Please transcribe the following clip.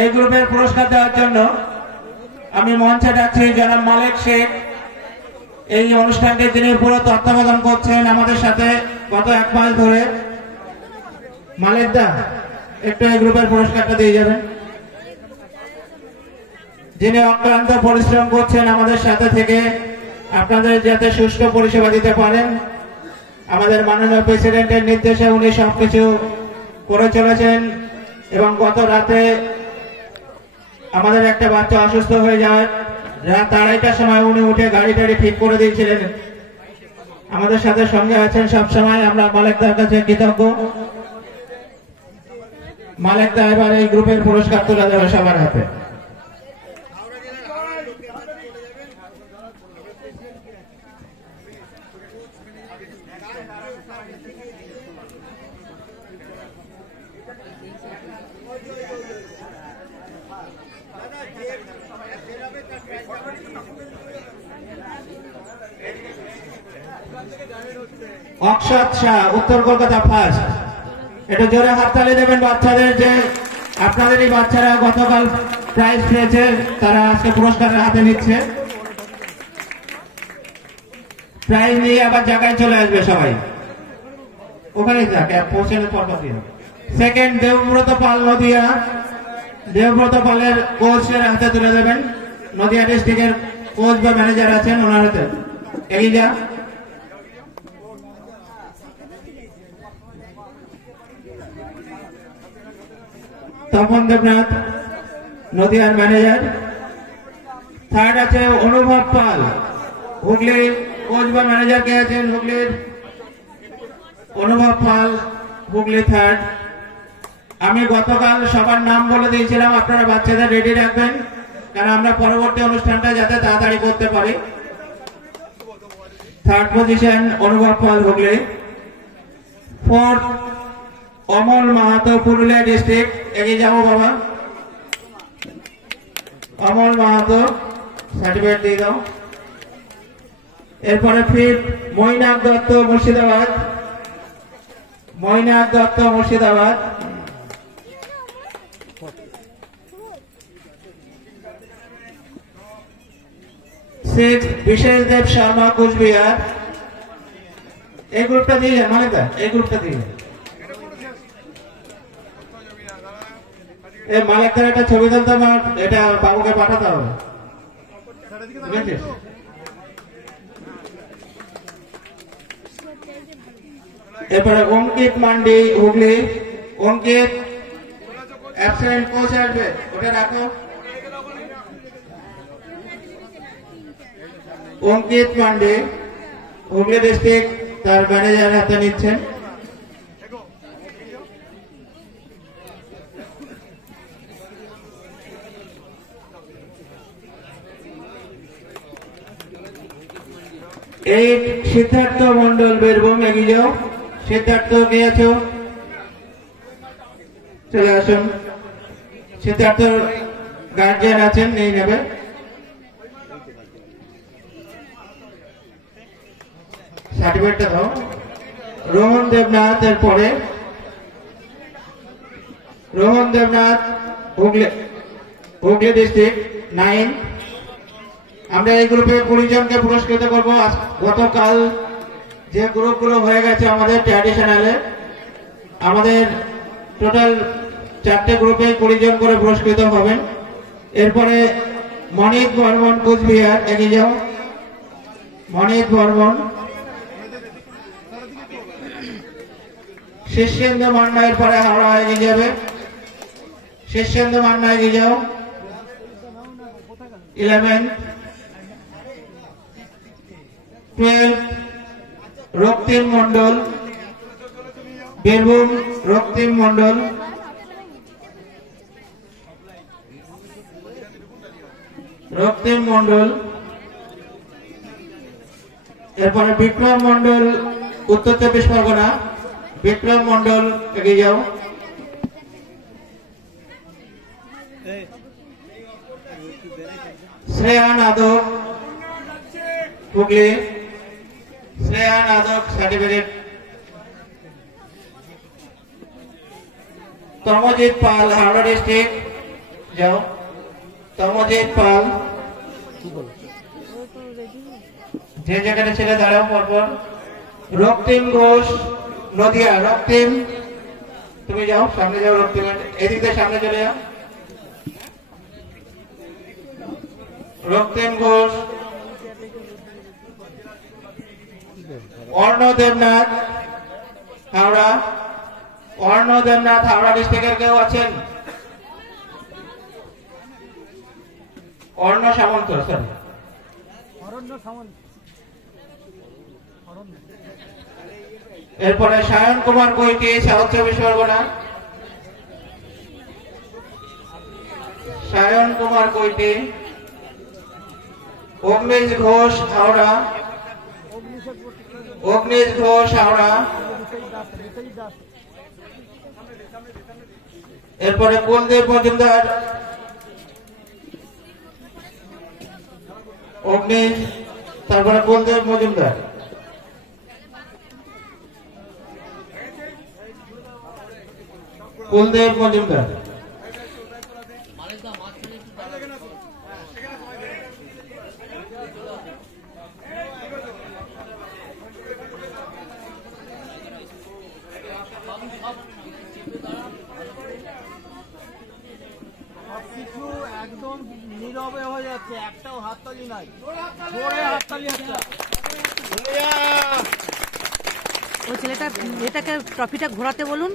এই গ্রুপের পুরস্কার দেওয়ার জন্য আমি মঞ্চে ডাকছি জনাব মালিক শেখ। এই অনুষ্ঠানটি তিনি পুরো তত্ত্বাবধান করছেন আমাদের সাথে গত 1 মাস ধরে। মালিক দা একটু এই গ্রুপের পুরস্কারটা দিয়ে যাবেন। যিনি অক্লান্ত পরিশ্রম করছেন আমাদের সাথে থেকে আপনাদের যাতে সুষ্ঠু পরিষেবা দিতে পারেন, আমাদের মাননীয় প্রেসিডেন্টের নির্দেশে উনি সবকিছু করে চলেছেন। এবং গত রাতে আমাদের একটা বাচ্চা অসুস্থ হয়ে যায়, রাত 2:30টার সময় উনি উঠে গাড়ি টাড়ি ঠিক করে দিয়েছিলেন। আমাদের সাথে সঙ্গে আছেন সবসময়। আমরা মালিকদার কাছে কৃতজ্ঞ। মালিকদা এবার এই গ্রুপের পুরস্কার তুলে দেবে সবার হাতে। অক্ষত শাহ, উত্তর কলকাতা ফার্স্ট। এটা জোরে হাততালি দেবেন বাচ্চাদের, যে আপনাদেরই বাচ্চারা গতকাল প্রাইজ পেয়েছে, তারা আজকে পুরস্কারের হাতে নিচ্ছে। প্রাইজ নিয়ে আবার জায়গায় চলে আসবে সবাই, ওখানেই থাকে পৌঁছানোর পর। সেকেন্ড দেবব্রত পাল নদিয়া। দেবব্রত পালের কোচের হাতে তুলে দেবেন। নদিয়া ডিস্ট্রিক্টের কোচ বা ম্যানেজার আছেন, ওনার হাতে এগিয়ে যা। তপন দেবনাথ নদিয়ার ম্যানেজার। থার্ড আছে অনুভব পাল, হুগলি কোচ বা ম্যানেজার কে আছেন হুগলির? অনুভব পাল, হুগলি থার্ড। আমি গতকাল সবার নাম বলে দিয়েছিলাম, আপনারা বাচ্চাদের রেডি রাখবেন, কারণ আমরা পরবর্তী অনুষ্ঠানটা যাতে তাড়াতাড়ি করতে পারি। Third position Anubhav Pal, Hooghly. Fourth Amal Mahato, Purulia district. এগিয়ে যাবো বাবা। অমল মাহাতো, সার্টিফিকেট দিয়ে দাও। এরপরে ফিফথ মৈনাক দত্ত, মুর্শিদাবাদ। মৈনাক দত্ত, মুর্শিদাবাদ। সিক্স বিশেষ দেব শর্মা, কুচবিহার। এই গ্রুপটা দিয়ে যান মালিক দা, এই গ্রুপটা দিয়ে যান। এই মালিকদার একটা ছবি তুলতে আমার, এটা বাবুকে পাঠাতে হবে। এরপরে অঙ্কিত মান্ডি, হুগলি। অঙ্কিত অ্যাবসেন্ট, কোচ আসবে, ওটা রাখো। অঙ্কিত মান্ডি, হুগলি ডিস্ট্রিক্ট, তার ম্যানেজার হাতে নিচ্ছেন। এই সিদ্ধার্থ মন্ডল, বীরভূম। এগিয়ে যাও। সিদ্ধার্থ গিয়েছ, চলে আসুন। সিদ্ধার্থ গার্জিয়ান আছেন, নিয়ে নেবে। সার্টিফিকেটটা দাও। রোহন দেবনাথ, এর পরে রোহন দেবনাথ, হুগলি ডিস্ট্রিক্ট, 9। আমরা এই গ্রুপে 20 জনকে পুরস্কৃত করবো। গতকাল যে গ্রুপগুলো হয়ে গেছে আমাদের ট্র্যাডিশনালে, আমাদের টোটাল 4টে গ্রুপে 20 জন করে পুরস্কৃত হবেন। এরপরে মনিত বর্মন, কুচবিহার। এগিয়ে যাও। মনিত বর্মন। শীর্ষেন্দু মান্না, এরপরে হাওড়া এগিয়ে যাবে। শীর্ষেন্দু মান্না, এগিয়ে যাও। 11। 12 রক্তিম মন্ডল, বীরভূম। রক্তিম মন্ডল। রক্তিম মন্ডল। এরপরে বিক্রম মন্ডল, উত্তর 24 পরগনা। বিক্রম মন্ডল, এগিয়ে যাও। শ্রেয়া নাদক, হুগলি। শ্রেয়া নাদক, সার্টিফিকেট। তমজিৎ পাল, হাওড়া ডিস্ট্রিক্ট। যাও। তমজিৎ পাল, যে যেখানে ছেলে দাঁড়াও পরপর। রক্তিম ঘোষ, নদিয়া। রক্তিম, তুমি যাও, সামনে যাও। রক্তিম এদিক দিয়ে সামনে চলে যাও। রক্তিম ঘোষ। অর্ণ দেবনাথ, হাওড়া। অর্ণ দেবনাথ, হাওড়া ডিস্ট্রিক্টের কেউ আছেন? অর্ণ সামন্ত, সরি, এরপরে সায়ন কুমার কৈটি, সাউথ চব্বিশ পরগনা। সায়ন কুমার কৈটি। অগ্নিশ ঘোষ, হাওড়া। অগ্নিশ ঘোষ, হাওড়া। এরপরে কুলদীপ মজুমদার। অগ্নিশ, তারপরে কুলদীপ মজুমদার। কুলদীপ মজুমদার। সবকিছু একদম নীরবে হয়ে যাচ্ছে, একটাও হাততালি নাই। জোরে হাততালি হচ্ছে। ওই ছেলেটা এটাকে ট্রফিটা ঘোরাতে বলুন।